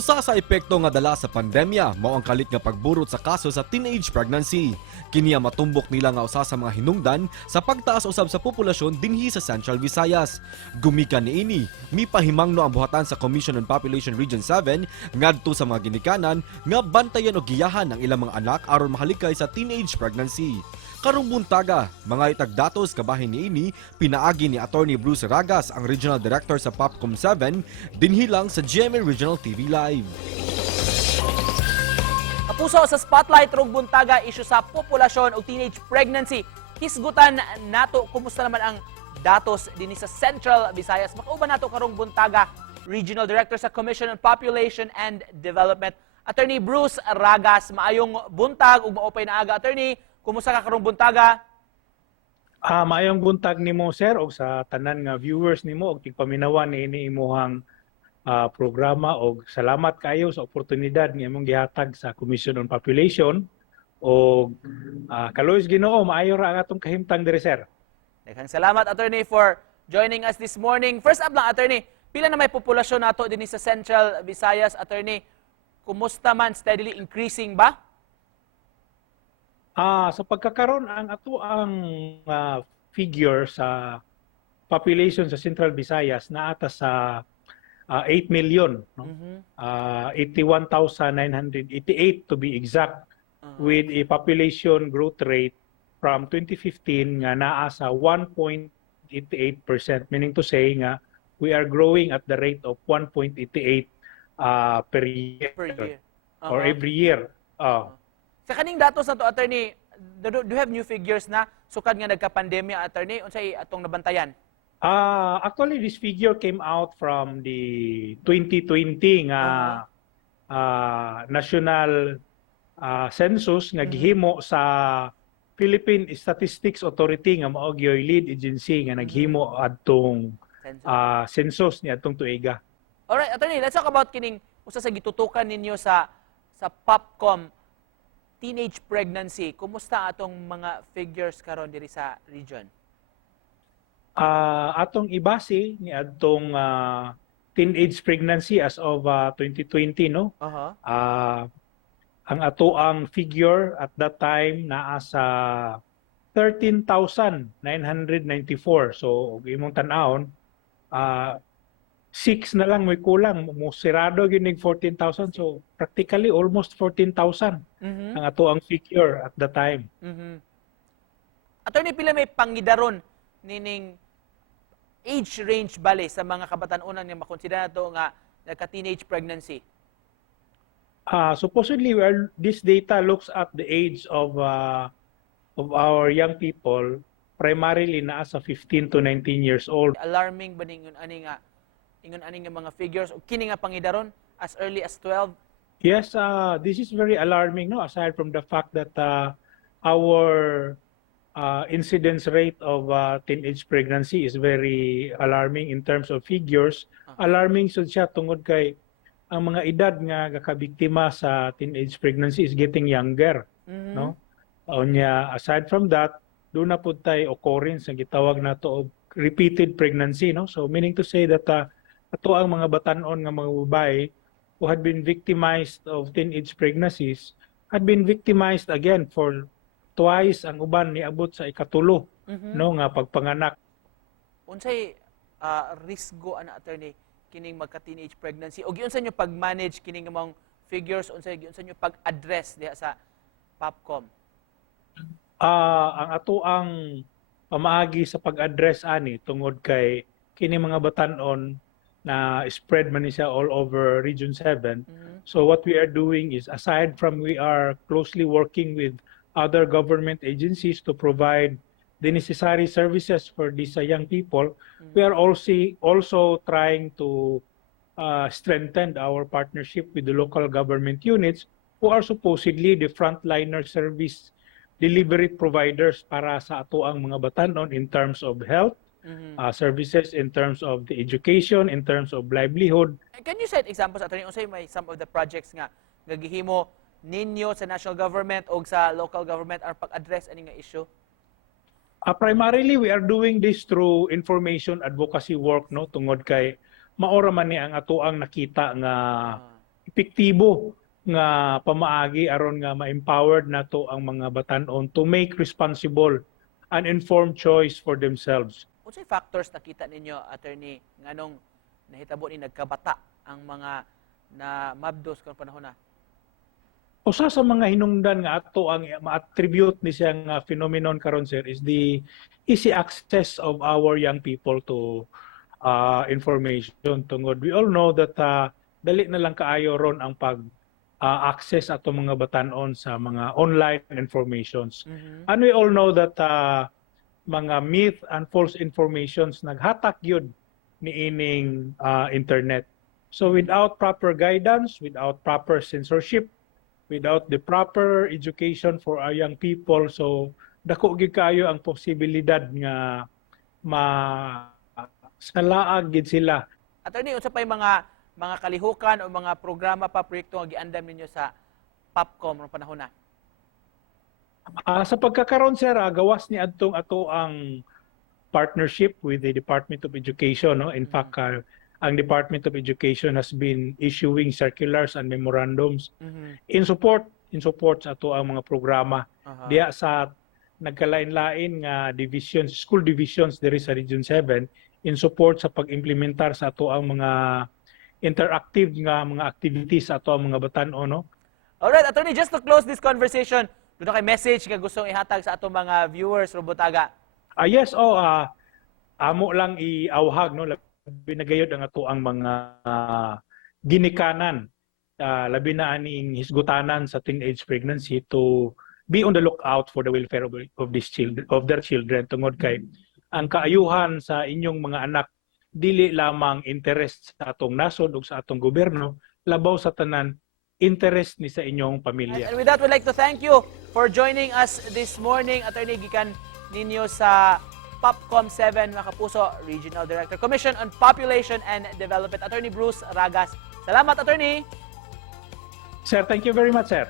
Usa sa epekto nga dala sa pandemya mao ang kalit nga pagburot sa kaso sa teenage pregnancy. Kiniya matumbok nila nga usa sa mga hinungdan sa pagtaas usab sa populasyon dinhi sa Central Visayas. Gumikan niini, mipahimangno ang buhatan sa Commission on Population Region 7 ngadto sa mga ginikanan nga bantayan og giyahan ang ilang mga anak aron mahalikay sa teenage pregnancy. Karong buntaga, mga itagdatos kabahin niini, pinaagi ni Attorney Bruce Ragas, ang Regional Director sa Popcom 7, dinhilang sa GMA Regional TV Live. Kapuso sa spotlight rog buntaga isyu sa populasyon o teenage pregnancy. Hisgutan nato kumusta naman ang datos dinhi sa Central Visayas. Makauban nato karong buntaga Regional Director sa Commission on Population and Development, Attorney Bruce Ragas. Maayong buntag ug maopay na aga, Attorney. Kumusta ka karong buntaga? Maayong buntag nimo sir og sa tanan nga viewers nimo og tigpaminawan niini imuhang programa og salamat kayo sa oportunidad nga imong gihatag sa Commission on Population og kaloys Ginoo maayo ra ang atong kahimtang diri sir. Daghang salamat, Attorney, for joining us this morning. First up lang, Attorney, pila na may populasyon nato dinhi sa Central Visayas, Attorney? Kumusta man, steadily increasing ba? Sa pagkakaroon ang ato ang figure sa population sa Central Visayas naata sa 8 million, no? 81,988 to be exact, with a population growth rate from 2015 nga naa sa 1.88%, meaning to say nga we are growing at the rate of 1.88 per year, or every year. Sa kaning datos na to, Attorney, do you have new figures na sukad nga nagka-pandemya, Attorney? Unsay atong nabantayan? Actually, this figure came out from the 2020 nga national census nga gihimo sa Philippine Statistics Authority nga mao gyud lead agency nga naghimo adtong census ni adtong tuiga. Alright, Attorney, let's talk about kining usa sa gitutukan ninyo sa Popcom, teenage pregnancy. Kumusta atong mga figures karon diri sa region? Atong ibase ni adtong teenage pregnancy as of 2020, no? Ang ato ang figure at that time naa sa 13,994. So imong tan-awon 6 na lang may kulang, mo sirado gining 14,000, so practically almost 14,000 ang ato ang figure at the time. Attorney, pila may panggidaron nining age range bale sa mga kabatan-unan nga makonsidera nato nga nagka-teenage pregnancy? Supposedly this data looks at the age of our young people, primarily naa sa 15 to 19 years old. Alarming ba ningon ani nga mga figures o kini nga pangidaron as early as 12? Yes, this is very alarming, no? Aside from the fact that our incidence rate of teenage pregnancy is very alarming in terms of figures. Alarming so siya tungod kay ang mga edad nga gakabiktima sa teenage pregnancy is getting younger, no? Aside from that, doon na pud tay occurrence nga gitawag nato og repeated pregnancy, no? So meaning to say that ato ang mga batan-on nga mga babae who had been victimized of teenage pregnancies had been victimized again for twice, ang uban niabot sa ikatulo, no, nga pagpanganak. Unsay risgo ana, Attorney, kining magka-teenage pregnancy o giunsa nyo pag-manage kining mga figures, unsay giunsa nyo pag-address diha sa Popcom? Ang ato ang pamaagi sa pag-address ani tungod kay kini mga batan-on na spread man ni siya all over Region 7. So what we are doing is, aside from we are closely working with other government agencies to provide the necessary services for these young people, we are also trying to strengthen our partnership with the local government units who are supposedly the frontliner service delivery providers para sa ato ang mga batan-on in terms of health services, in terms of the education, in terms of livelihood. Can you cite examples, Attorney, unsay may some of the projects nga gagihimo ninyo sa national government o sa local government ang pag-address ani nga issue? Primarily, we are doing this through information advocacy work, no, tungod kay maora man ni ang ato ang nakita nga epektibo nga pamaagi aron nga ma-empowered nato ang mga batan-on to make responsible and informed choice for themselves. Unsay factors nakita ninyo, attorney, nganong nahitabo ni nagkabata ang mga na mabdos kung panahon na? Usa sa mga hinungdan nga ato ang ma-attribute ni siya nga phenomenon karon sir is the easy access of our young people to information. Tungod we all know that dali na lang kaayo ron ang pag access ato mga batan-on sa mga online informations. And we all know that mga myth and false informations naghatak yun ni ining internet. So without proper guidance, without proper censorship, without the proper education for our young people, so dako gid kaayo ang posibilidad nga salaag gid sila. Attorney, unsa pay mga kalihukan o mga programa pa, proyekto nga giandam ninyo sa POPCOM ng panahon na? Sa pagkakaroon sir, gawas ni adtong ato ang partnership with the Department of Education. No? In fact, ang Department of Education has been issuing circulars and memorandums in support sa ato ang mga programa. Diya sa nagkalain-lain nga divisions, school divisions diri sa Region 7 in support sa pag-implementar sa ato ang mga interactive nga mga activities sa ato ang mga batan-on. No? Alright, attorney, just to close this conversation, doon kay message nga gustong ihatag sa atong mga viewers, Robutaga. Yes, amo lang iawhag, no, labi na gayud ang ato ang mga ginikanan, labi na aning hisgutanan sa teenage pregnancy to be on the lookout for the welfare of these children, of their children, tungod kay ang kaayuhan sa inyong mga anak dili lamang interest sa atong nasod ug sa atong gobyerno, labaw sa tanan interest ni sa inyong pamilya. And with that, we'd like to thank you for joining us this morning, attorney, gikan ninyo sa POPCOM 7, mga kapuso, Regional Director, Commission on Population and Development, Attorney Bruce Ragas. Salamat, attorney! Sir, thank you very much, sir.